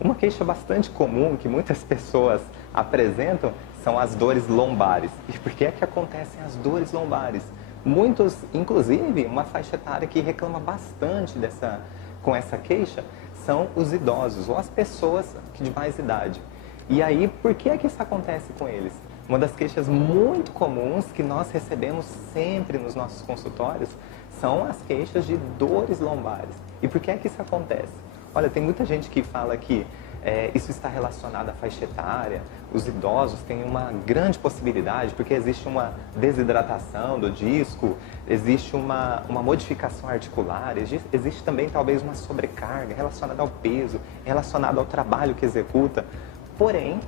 Uma queixa bastante comum que muitas pessoas apresentam são as dores lombares. E por que é que acontecem as dores lombares? Muitos, inclusive, uma faixa etária que reclama bastante com essa queixa são os idosos ou as pessoas de mais idade. E aí, por que é que isso acontece com eles? Uma das queixas muito comuns que nós recebemos sempre nos nossos consultórios são as queixas de dores lombares. E por que é que isso acontece? Olha, tem muita gente que fala que isso está relacionado à faixa etária. Os idosos têm uma grande possibilidade, porque existe uma desidratação do disco, existe uma modificação articular, existe também talvez uma sobrecarga relacionada ao peso, relacionada ao trabalho que executa. Porém,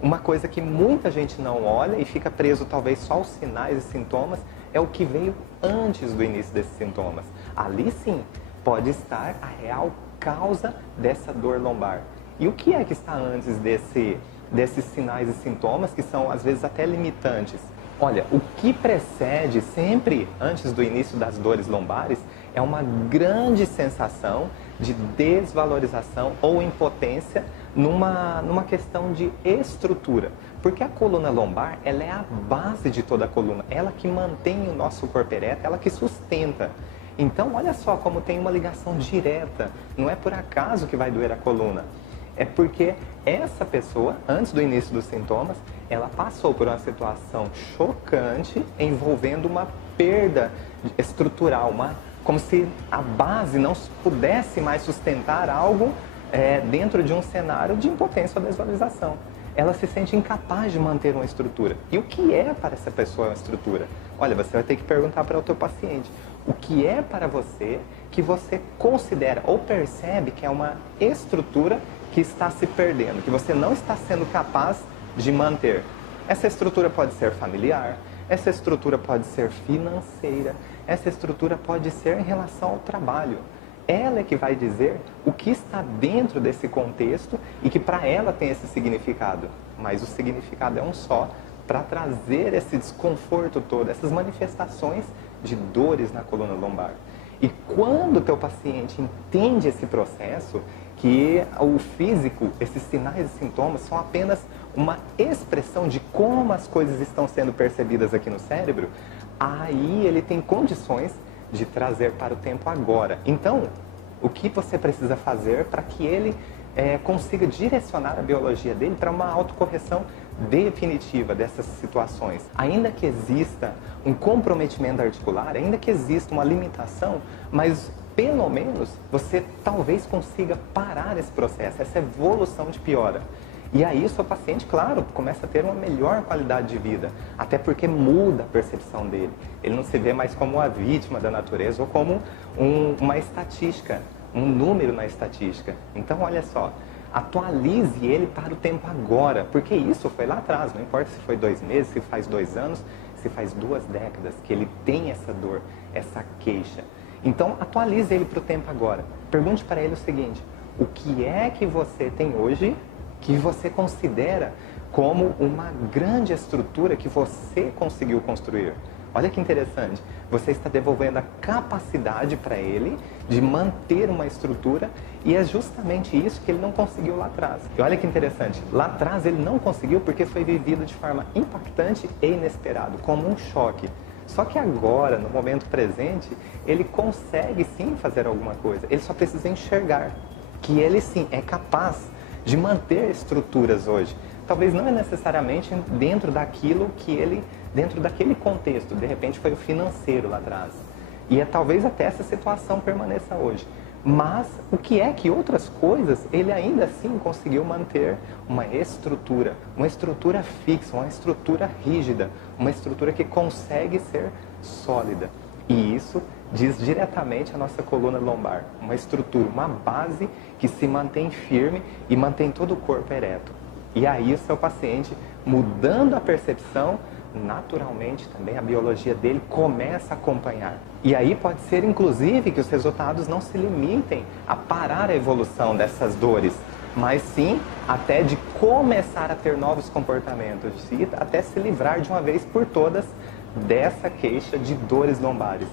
uma coisa que muita gente não olha e fica preso talvez só aos sinais e sintomas é o que veio antes do início desses sintomas. Ali sim pode estar a real causa dessa dor lombar. E o que é que está antes desses sinais e sintomas que são às vezes até limitantes? Olha, o que precede sempre antes do início das dores lombares é uma grande sensação de desvalorização ou impotência numa questão de estrutura. Porque a coluna lombar, ela é a base de toda a coluna, ela que mantém o nosso corpo ereto, ela que sustenta. Então, olha só como tem uma ligação direta, não é por acaso que vai doer a coluna. É porque essa pessoa, antes do início dos sintomas, ela passou por uma situação chocante envolvendo uma perda estrutural, como se a base não pudesse mais sustentar algo dentro de um cenário de impotência ou desvalorização. Ela se sente incapaz de manter uma estrutura. E o que é para essa pessoa uma estrutura? Olha, você vai ter que perguntar para o teu paciente. O que é para você que você considera ou percebe que é uma estrutura que está se perdendo, que você não está sendo capaz de manter? Essa estrutura pode ser familiar, essa estrutura pode ser financeira, essa estrutura pode ser em relação ao trabalho. Ela é que vai dizer o que está dentro desse contexto e que para ela tem esse significado. Mas o significado é um só para trazer esse desconforto todo, essas manifestações de dores na coluna lombar. E quando o teu paciente entende esse processo, que o físico, esses sinais e sintomas são apenas uma expressão de como as coisas estão sendo percebidas aqui no cérebro, aí ele tem condições de trazer para o tempo agora. Então, o que você precisa fazer para que ele consiga direcionar a biologia dele para uma autocorreção definitiva dessas situações? Ainda que exista um comprometimento articular, ainda que exista uma limitação, mas pelo menos você talvez consiga parar esse processo, essa evolução de piora. E aí o seu paciente, claro, começa a ter uma melhor qualidade de vida, até porque muda a percepção dele. Ele não se vê mais como uma vítima da natureza ou como uma estatística, um número na estatística. Então, olha só, atualize ele para o tempo agora, porque isso foi lá atrás, não importa se foi 2 meses, se faz 2 anos, se faz 2 décadas que ele tem essa dor, essa queixa. Então, atualize ele para o tempo agora. Pergunte para ele o seguinte: o que é que você tem hoje que você considera como uma grande estrutura que você conseguiu construir? Olha que interessante, você está devolvendo a capacidade para ele de manter uma estrutura, e é justamente isso que ele não conseguiu lá atrás. E olha que interessante, lá atrás ele não conseguiu porque foi vivido de forma impactante e inesperado, como um choque. Só que agora, no momento presente, ele consegue sim fazer alguma coisa, ele só precisa enxergar que ele sim é capaz de manter estruturas hoje. Talvez não é necessariamente dentro daquilo que ele, dentro daquele contexto, de repente foi o financeiro lá atrás. E talvez até essa situação permaneça hoje. Mas o que é que outras coisas ele ainda assim conseguiu manter uma estrutura fixa, uma estrutura rígida, uma estrutura que consegue ser sólida. E isso diz diretamente a nossa coluna lombar, uma estrutura, uma base que se mantém firme e mantém todo o corpo ereto. E aí o seu paciente, mudando a percepção, naturalmente também a biologia dele começa a acompanhar. E aí pode ser inclusive que os resultados não se limitem a parar a evolução dessas dores, mas sim até de começar a ter novos comportamentos, e até se livrar de uma vez por todas dessa queixa de dores lombares.